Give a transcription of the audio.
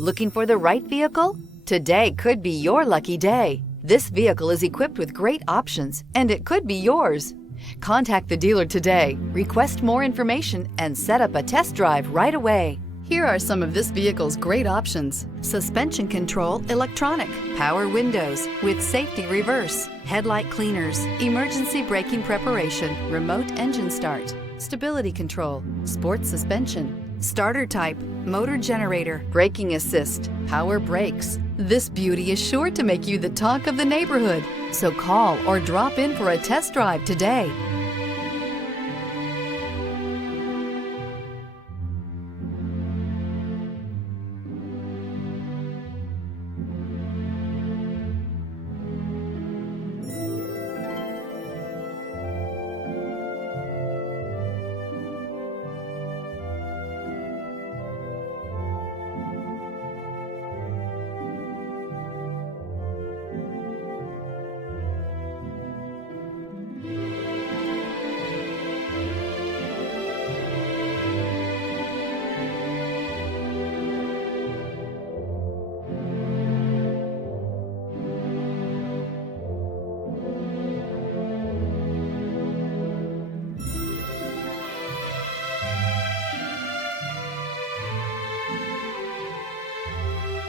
Looking for the right vehicle? Today could be your lucky day. This vehicle is equipped with great options, and it could be yours. Contact the dealer today, request more information, and set up a test drive right away. Here are some of this vehicle's great options: suspension control electronic, power windows with safety reverse, headlight cleaners, emergency braking preparation, remote engine start, stability control, sports suspension, starter type, motor generator, braking assist, power brakes. This beauty is sure to make you the talk of the neighborhood. So call or drop in for a test drive today.